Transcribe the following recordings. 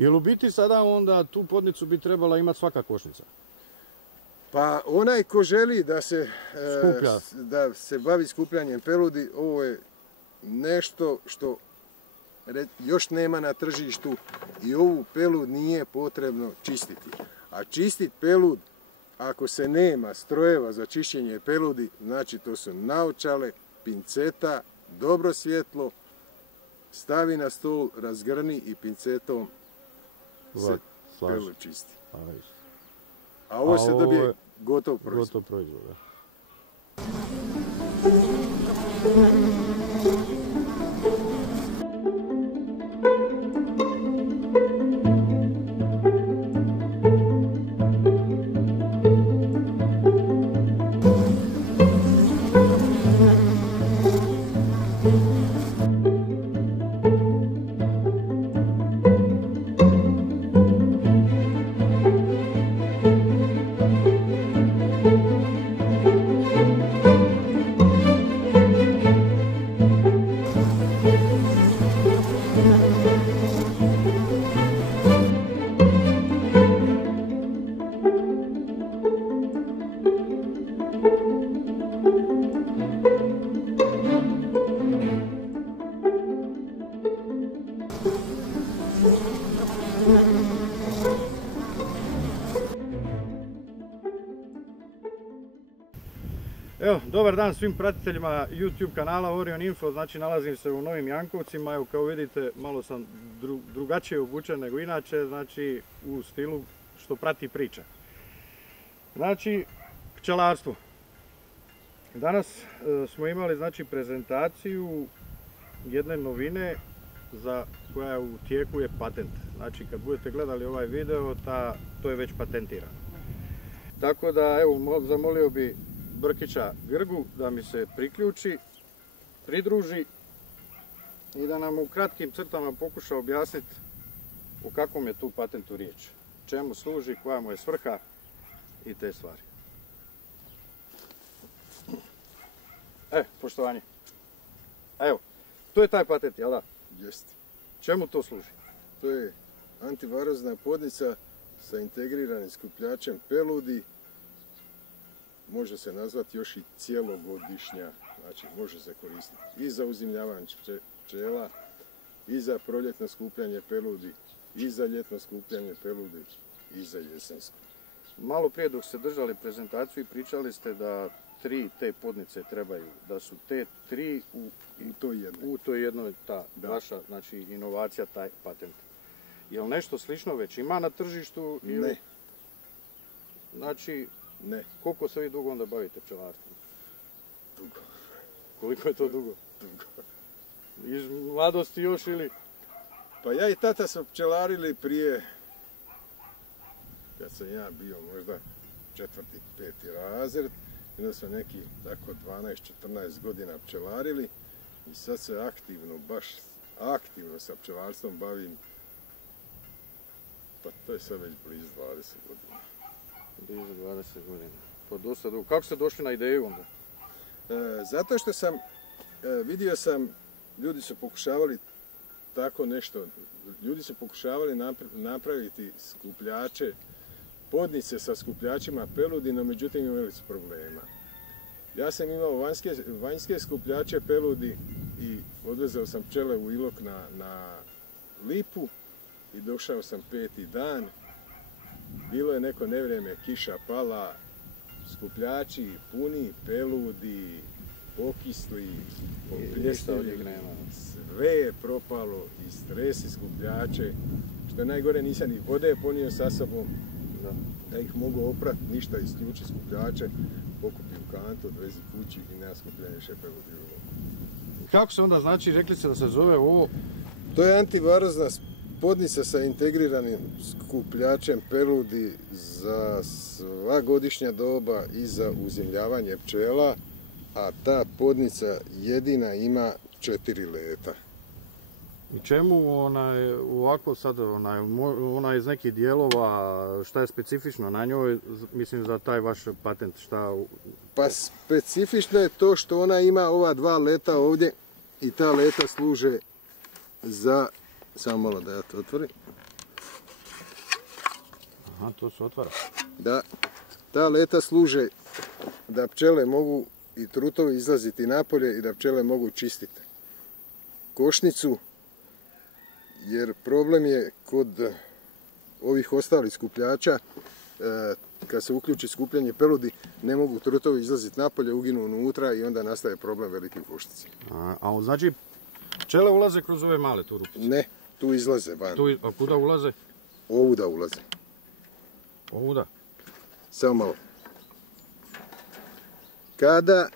Jel u biti sada onda tu podnicu bi trebala imati svaka košnica? Pa onaj ko želi da se bavi skupljanjem peludi, ovo je nešto što još nema na tržištu i ovu pelud nije potrebno čistiti. A čistiti pelud, ako se nema strojeva za čišćenje peludi, znači to su naočale, pinceta, dobro svjetlo, stavi na stol, razgrni i pincetom se pelud čisti. A ovo se dobije gotov proizvod. Evo, dobar dan svim pratiteljima YouTube kanala Orion Info, znači nalazim se u Novim Jankovcima, evo kao vidite malo sam drugačije obučen nego inače, znači u stilu što prati priča. Znači, pčelarstvo. Danas smo imali znači prezentaciju jedne novine za koja u tijeku je patent. Znači kad budete gledali ovaj video, to je već patentirano. Tako da evo zamolio bi Brkića Grgu da mi se priključi, pridruži i da nam u kratkim crtama pokuša objasniti o kakvom je tu patentu riječ. Čemu služi, koja mu je svrha i te stvari. Poštovanje. Evo, to je taj patent, jel da? Jeste. Čemu to služi? To je antivarozna podnica sa integriranim skupljačem peludi. Može se nazvati još i cijelogodišnja, znači može se koristiti i za uzimljavanje pčela, i za proljetno skupljanje peludi, i za ljetno skupljanje peludi, i za jesensko. Malo prije dok ste držali prezentaciju pričali ste da 3 te podnice trebaju, da su te 3 u toj jednoj ta vaša znači, inovacija, taj patent. Je li nešto slično već ima na tržištu? Ne. Znači, ne. Koliko se vi dugo onda bavite pčelarstvom? Dugo. Koliko je to dugo? Dugo. Iz mladosti još ili? Pa ja i tata smo pčelarili prije, kad sam ja bio možda 4., 5. razred, onda smo neki tako 12-14 godina pčelarili i sad se aktivno, baš aktivno sa pčelarstvom bavim, pa to je sad već blizu 20 godina. Blizu 20 godina. To je dosta dugo. Kako ste došli na ideju onda? Zato što sam, vidio sam, ljudi su pokušavali tako nešto, ljudi su pokušavali napraviti skupljače, podnice sa skupljačima peludi, no međutim imali su problema. Ja sam imao vanjske skupljače peludi i odvezao sam pčele u Ilok na Lipu i došao sam 5. dan. Bilo je neko nevrijeme, kiša pala, skupljači puni, peludi, pokisli, sve je propalo i stresi skupljače. Što je najgore, nisam ni vode ponio sa sobom, da ih mogu oprati, ništa, isključi skupljače, pokupi u kantu, odvezi kući i nema skupljanja više peludi u Iloku. Kako se onda znači, rekli ste da se zove ovo? To je antivarozna podnica sa integriranim skupljačem peludi za sva godišnja doba i za uzimljavanje pčela, a ta podnica jedina ima 4 leta. I čemu ovako sad, ona iz nekih dijelova, šta je specifično na njoj, mislim za taj vaš patent, šta? Pa specifično je to što ona ima ova 2 leta ovdje i ta leta služe za, samo malo da ja to otvorim, Aha, to se otvara. Da, ta leta služe da pčele mogu i trutovi izlaziti napolje i da pčele mogu čistiti košnicu, jer problem je kod ovih ostalih skupljača, kad se uključi skupljanje peludi, ne mogu trutovi izlaziti napolje, uginu unutra i onda nastaje problem veliki u košnici. A znači, pčele ulaze kroz ove male tu rupice? Ne, tu izlaze van. A kuda ulaze? Ovuda ulaze. Ovuda? Samo malo. Kada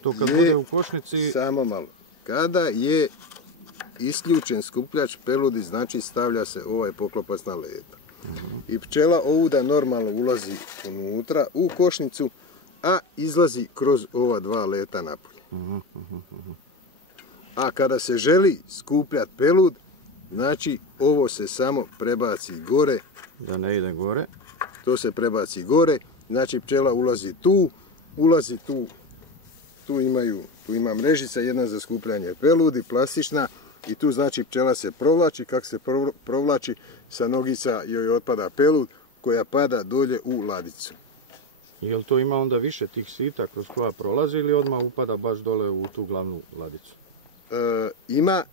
to kad bude u košnici... Samo malo. Kada je isključen skupljač peludi, znači stavlja se ovaj poklopac na leta. I pčela ovuda normalno ulazi unutra u košnicu, a izlazi kroz ova dva leta napolje. A kada se želi skupljati pelud, znači ovo se samo prebaci gore. Da ne ide gore. To se prebaci gore, znači pčela ulazi tu, tu ima mrežica, jedna za skupljanje peludi, plastična, i tu znači pčela se provlači, kako se provlači, sa nogica joj otpada pelud koja pada dolje u ladicu. Jel to ima onda više tih sita kroz koja prolazi ili odmah upada baš dole u tu glavnu ladicu? Ima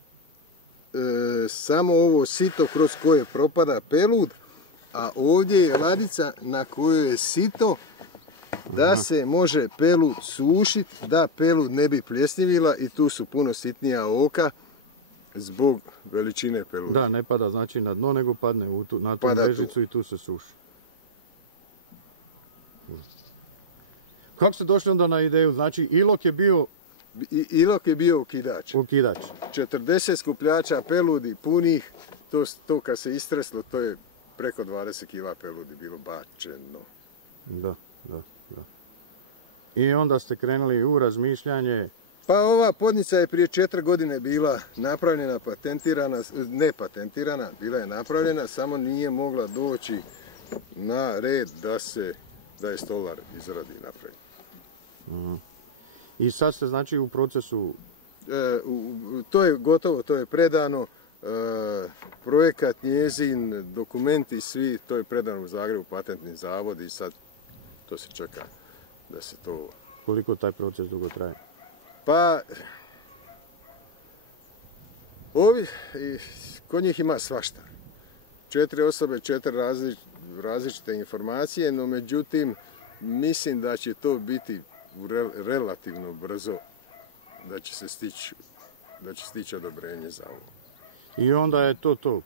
samo ovo sito kroz koje propada pelud, a ovdje je ladica na kojoj je sito da se može pelud sušiti, da pelud ne bi pljesnivila, i tu su puno sitnija oka zbog veličine peluda. Da, ne pada znači na dno, nego padne na tu mrežicu i tu se suši. Kako ste došli onda na ideju? Znači, Ilok je bio... Ilok je bio ukidač. Ukidač. 40 skupljača peludi punih, to kad se istreslo, to je preko 20 kila peludi bilo bačeno. Da. I onda ste krenuli u razmišljanje... Pa ova podnica je prije 4 godine bila napravljena, patentirana, ne patentirana, bila je napravljena, samo nije mogla doći na red da je stolar izradi i napravi. I sad ste znači u procesu... To je gotovo, to je predano, projekat njezin, dokumenti svi, to je predano u Zagrebu, patentni zavod, i sad to se čeka da se to... Koliko taj proces dugo traje? Pa, kod njih ima svašta. 4 osobe, 4 različite informacije, no međutim, mislim da će to biti relativno brzo, da će se stići odobrenje za ovo. I onda je to.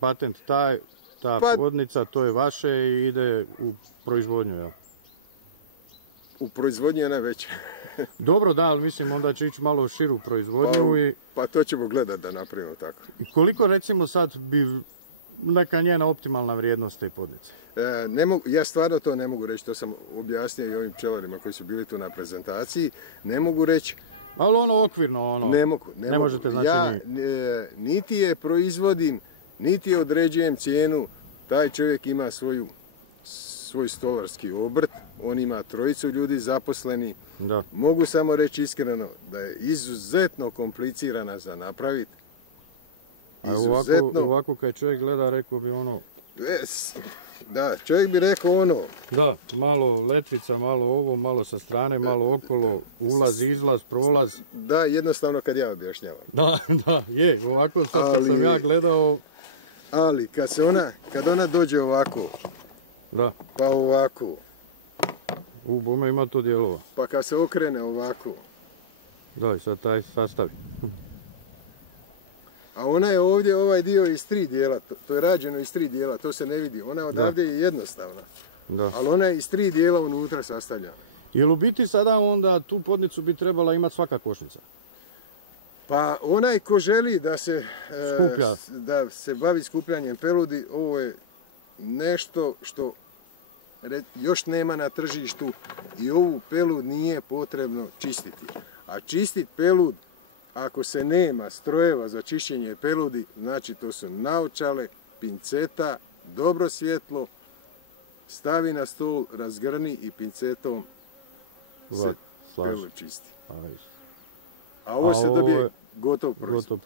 Patent ta podnica, to je vaše i ide u proizvodnju, jel? U proizvodnju je najveća. Dobro, da, ali mislim onda će ići malo širu proizvodnju. Pa to ćemo gledati da napravimo tako. I koliko recimo sad bi neka njena optimalna vrijednost te podnice? Ja stvarno to ne mogu reći, to sam objasnio i ovim pčelarima koji su bili tu na prezentaciji, ne mogu reći. Ali ono okvirno, Ne mogu. Možete znači ja niti je proizvodim, niti je određujem cijenu, taj čovjek ima svoj stolarski obrt, on ima 3 ljudi zaposleni. Da. Mogu samo reći iskreno da je izuzetno komplicirana za napraviti. Ovako kad čovjek gleda, rekao bi ono... Da, čovjek bi rekao ono... Da, malo letvica, malo ovo, malo sa strane, malo okolo, ulaz, izlaz, prolaz. Da, jednostavno kad ja objašnjavam. Da, je, ovako sad kad sam ja gledao... Ali kad ona dođe ovako, da, pa ovako... Bome ima to dijelova. Pa kad se okrene ovako... Da, i sad taj sastavi. A ona je ovdje ovaj dio iz 3 dijela, to je rađeno iz 3 dijela, to se ne vidi. Ona odavde je jednostavna, ali ona je iz 3 dijela unutra sastavljena. Jel u biti sada onda tu podnicu bi trebala imati svaka košnica? Pa onaj ko želi da se bavi skupljanjem peludi, ovo je nešto što još nema na tržištu i ovu pelud nije potrebno čistiti. A čistiti pelud, ako se nema strojeva za čišćenje peludi, znači to su naočale, pinceta, dobro svjetlo, stavi na stol, razgrni i pincetom se pelud čisti. A ovo se dobije gotov proizvod.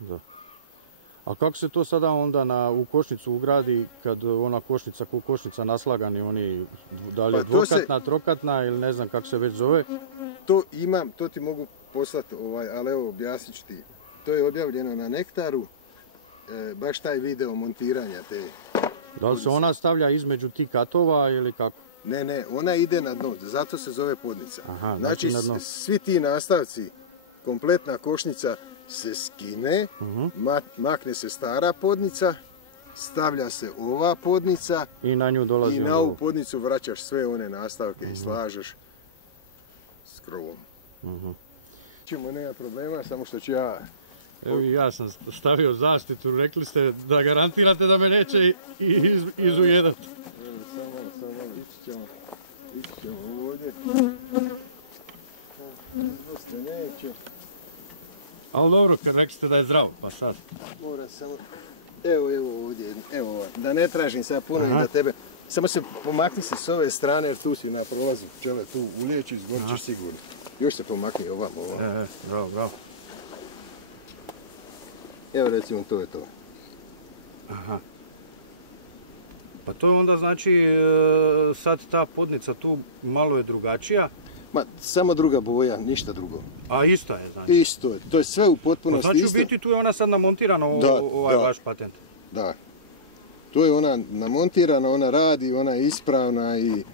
Da. A kako se to sada onda u košnicu ugradi kad ona košnica, ko košnica naslagani, oni, da li je dvokatna, trokatna ili ne znam kako se već zove? To imam, to ti mogu poslati, ali evo objasnit ću ti. To je objavljeno na Nektaru, baš taj video montiranja te. Da li se ona stavlja između tih katova ili kako? Ne, ona ide na dno, zato se zove podnica. Aha, znači svi ti nastavci, kompletna košnica se skine, makne se stara podnica, stavlja se ova podnica i na nju dolazi i na ovu podnicu vraćaš sve one nastavke i slažeš s krovom. Nema problema, samo što ću ja... Evo i ja sam stavio zaštitu, rekli ste da garantirate da me neće izujedati. Samo, ići ćemo ovdje. Dosta neće. Ali dobro, kad rekli ste da je zdrav, pa sad. Moram samo... Evo ovdje, evo, da ne tražim sad puno i da tebe... Samo se pomakni se s ove strane jer tu si na prolazu pčele, tu ulijeći, izgor ćeš sigurno. Još se pomakni ovamo. Bravo. Evo recimo to je to. Aha. Pa to onda znači sad ta podnica tu malo je drugačija? Ma, samo druga boja, ništa drugo. A ista je znači? Isto je, to je sve u potpunosti isto. Znači u biti tu je ona sad namontirana, ovaj vaš patent? Da. Tu je ona namontirana, ona radi, ona je ispravna i...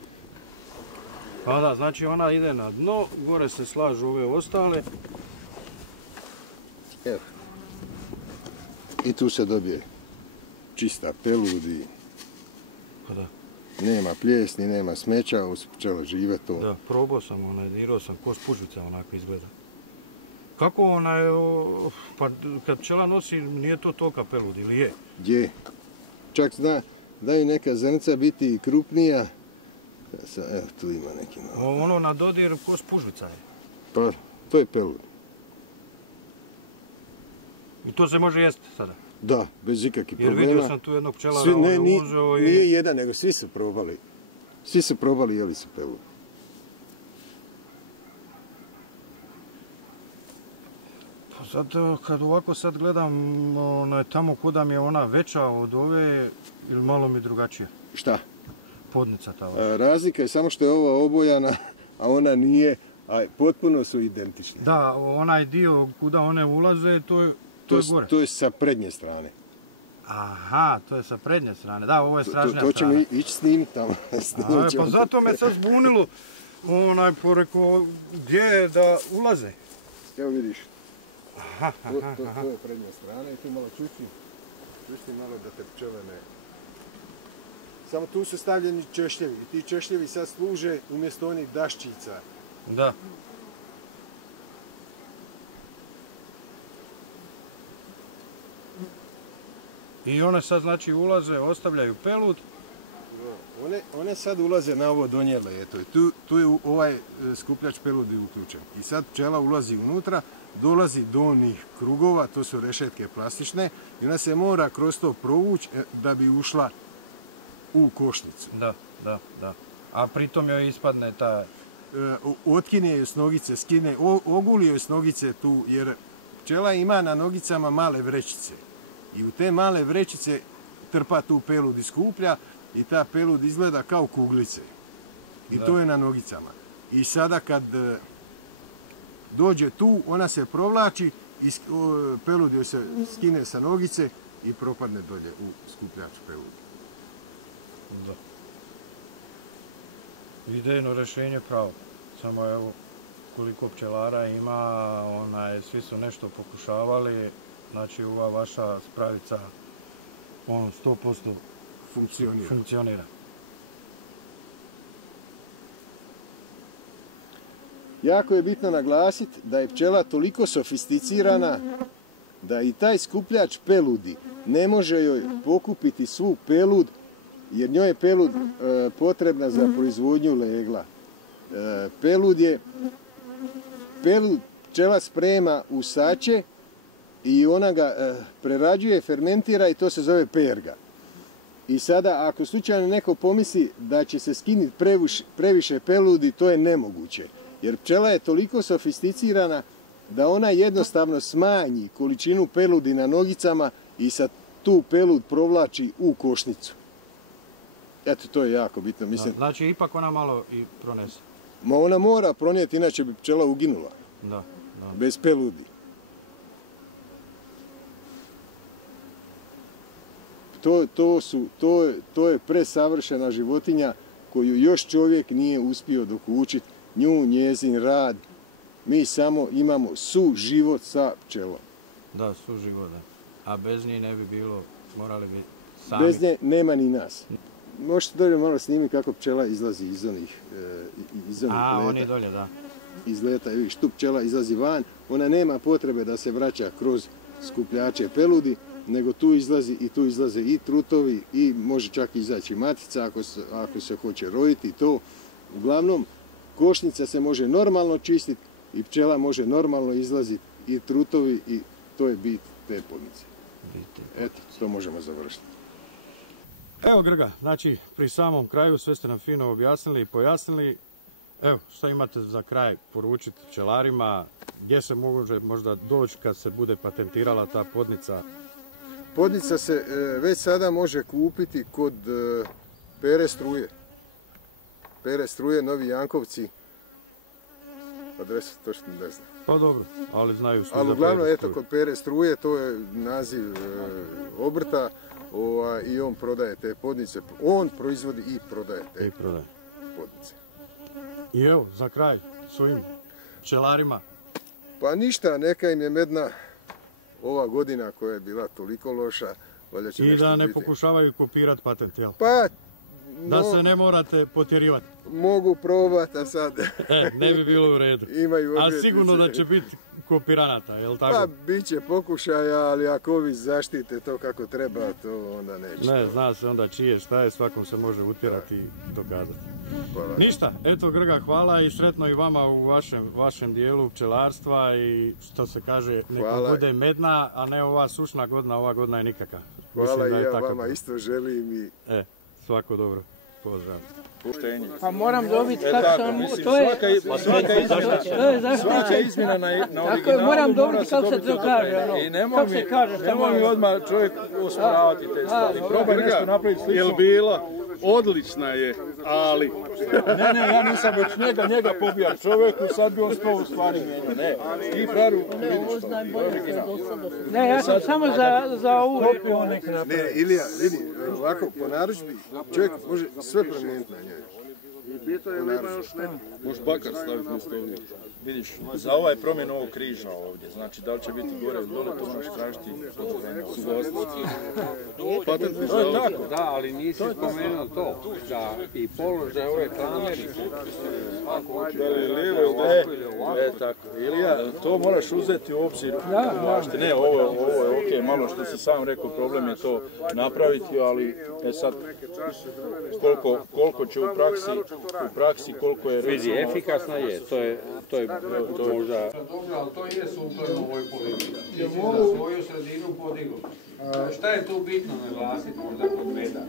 Pa da, znači ona ide na dno, gore se slažu ove ostale. Evo. I tu se dobije čista pelud i... Pa da. Nema pljesni, nema smeća, ovo su pčele žive to. Da, probao sam, dirao sam, ko spužvica onako izgleda. Kako pa kad pčela nosi, nije to tolika pelud, ili je? Je. Čak da i neka zrnca biti i krupnija. Evo, tu ima neki malo. Ono na dodir ko spužvica je? Pa, to je pelud. I to se može jesti sada? Da, bez ikakvih problema. Jer vidio sam tu jednog pčelara, on je uzeo i... Nije jedan, nego svi su probali. Svi su probali i jeli su pelud. Pa sad, kad ovako sad gledam, tamo kuda mi je ona veća od ove, ili malo mi drugačije? Šta? Podnica ta. Razlika je samo što je ova obojana, a ona nije, a potpuno su identične. Da, onaj dio kuda one ulaze, to je gore. To je sa prednje strane. Aha, to je sa prednje strane. Da, ovo je stražnja strana. To ćemo ići snimiti tamo. Pa zato me sad zbunilo, poreko, gdje je da ulaze. Evo vidiš. To je prednja strana i tu malo čuči malo da te pčele ne... Samo tu su stavljeni češljevi i ti češljevi sad služe umjesto onih daščica. Da. I one sad znači ulaze, ostavljaju pelud. One sad ulaze na ovo donje leto i tu je ovaj skupljač peludi uključen. I sad pčela ulazi unutra, dolazi do onih krugova, to su rešetke plastične, i ona se mora kroz to provući da bi ušla u košnicu. Da. A pritom joj ispadne ta... Otkine joj s nogice, skine, oguli joj s nogice tu, jer pčela ima na nogicama male vrećice. I u te male vrećice trpa tu pelud i skuplja i ta pelud izgleda kao kuglice. I to je na nogicama. I sada kad dođe tu, ona se provlači, pelud joj se skine sa nogice i propadne dolje u skupljač peluda. Da. Idejno rješenje pravo. Samo evo koliko pčelara ima, svi su nešto pokušavali. Znači ova vaša spravica 100% funkcionira. Jako je bitno naglasiti da je pčela toliko sofisticirana da i taj skupljač peludi ne može joj pokupiti svu pelud, jer njoj je pelud potrebna za proizvodnju legla. Pelud pčela sprema u sače i ona ga prerađuje, fermentira i to se zove perga. I sada, ako slučajno neko pomisli da će se skinuti previše peludi, to je nemoguće. Jer pčela je toliko sofisticirana da ona jednostavno smanji količinu peludi na nogicama i sad tu pelud provlači u košnicu. Eto, to je jako bitno. Mislim, znači, ipak ona malo i pronese. Ma ona mora pronijeti, inače bi pčela uginula. Da. Bez peludi. To je presavršena životinja koju još čovjek nije uspio dokučiti. Nju, njezin rad. Mi samo imamo suživot sa pčelom. Da, suživot, da. A bez njih ne bi bilo, morali bi sami. Bez nje nema ni nas. Možete dolje malo snimiti kako pčela izlazi iz onih leta. Oni dolje, da. Iz leta, vidiš, tu pčela izlazi van. Ona nema potrebe da se vraća kroz skupljače peludi, nego tu izlaze i trutovi i može čak izaći matica ako se hoće rojiti i to. Uglavnom, košnica se može normalno čistiti i pčela može normalno izlaziti i trutovi i to je bit te podnice. Eto, to možemo završiti. Evo Grga, znači pri samom kraju sve ste nam fino objasnili i pojasnili. Evo, šta imate za kraj poručiti pčelarima, gdje se može možda doći kad se bude patentirala ta podnica? Podnica se već sada može kupiti kod Pere Struje. Pere Struje, Novi Jankovci. Adresu točno ne znam. Pa dobro, ali znaju svi. Ali uglavnom, eto, kod Pere Struje, to je naziv obrta i on prodaje te podnice. On proizvodi i prodaje te podnice. I evo, za kraj, svojim pčelarima. Pa ništa, neka im je medna ova godina koja je bila toliko loša. I da ne pokušavaju kopirati patent, jel? Pa, da se ne morate potjerivati. Mogu probati, a sad... ne bi bilo u redu. A sigurno da će biti kopiranata, jel tako? Pa, bit će pokušaja, ali ako ovi zaštite to kako treba, to onda neće. Ne, zna se onda čije, šta je, svakom se može utjerati i dokazati. Hvala. Ništa, eto Grga, hvala i sretno i vama u vašem dijelu pčelarstva i što se kaže, neka bude medna, a ne ova sušna godina, ova godina je nikakva. Hvala i ja vama isto želim i... Svako dobro, pozdrav. Pa moram dobiti kako sam... Svaka izmjena na originalu moram dobiti kako se to kaže. Nemoj mi odmah čovjek osporavati te stvari. Probaj nešto napraviti slično. Jel bila? Odlična je, ali... Ne, ja nisam već njega pobijao čovjeku, sad bi on sto u stvari mijenio. Ne, ti praru vidiš to. Ne, ja sam samo za ovu... Ne, Ilija, vidi, ovako, po narudžbi čovjek može sve promijeniti na njoj. Možeš bakar staviti na stolnje. Vidiš, za ovaj promjen ovog križa ovdje, znači da li će biti gore ili dole, to moraš tražiti suglasnost. Patentni To je tako. Da, ali nisi spomenuo to, da i položaj ove klamerice, Da li je lijevo ili ovako? Tako. Ilija, to moraš uzeti u obzir. Ne, ovo je ok, malo što si sam rekao, problem je to napraviti, ali sad koliko će u praksi, koliko je... vidi, efikasna je, to je možda... Dobro, ali to je sukladno ovoj politici. Ti si za svoju sredinu podigao. Šta je tu bitno naglasiti možda kod meda?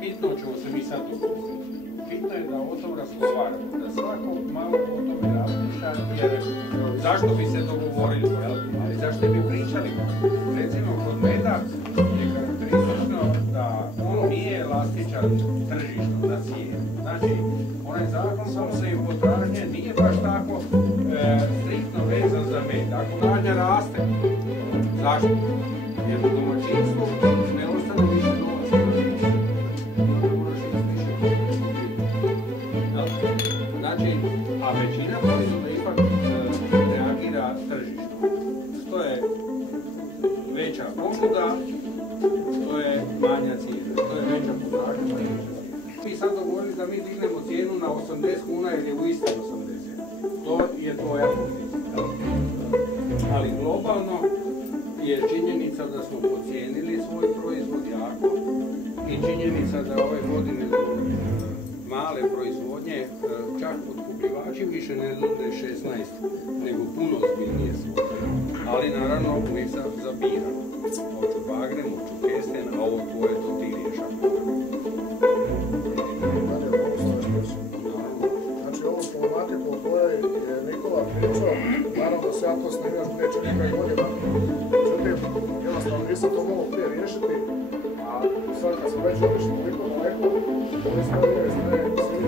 Bitno ćemo se mi sad dogovoriti. Bitno je da o tom razgovaramo, da svako malo o tome razmišlja, jer zašto bi se dogovorili, ali zašto bi pričali? Recimo, kod meda je karakteristično da on nije elastičan tržišno na cijenu. Znači, onaj zakon samo i potražnje nije baš tako striktno vezan za med. Ako potražnja raste, zašto? Jer u domaćinstvu ne ostane više novaca. Znači, a većina proizvoda ipak reagira tržišno. Što je veća ponuda, to je manja cijena. To je veća potražnja. Mi sad dogovorili da mi dignemo cijenu na 80 kuna jer je u isti 80. To je tvoja pozicija. Ali globalno je činjenica da smo podcijenili svoj proizvod jako i činjenica da ove godine male proizvodnje čak otkupljivači više ne nude 16, nego puno ozbiljnije svoje. Ali naravno uvijek zabiramo. Hoću bagrem, hoću kesten, a ovo tvoje to ti rješava. Znači ovu problematiku o kojoj je Nikola pričao, naravno se ja to snimio prije 4 godina. Međutim, jednostavno mogli sam to malo prije riješiti, a sad kad smo već otišli toliko daleko, oni smo lijeve strane svi.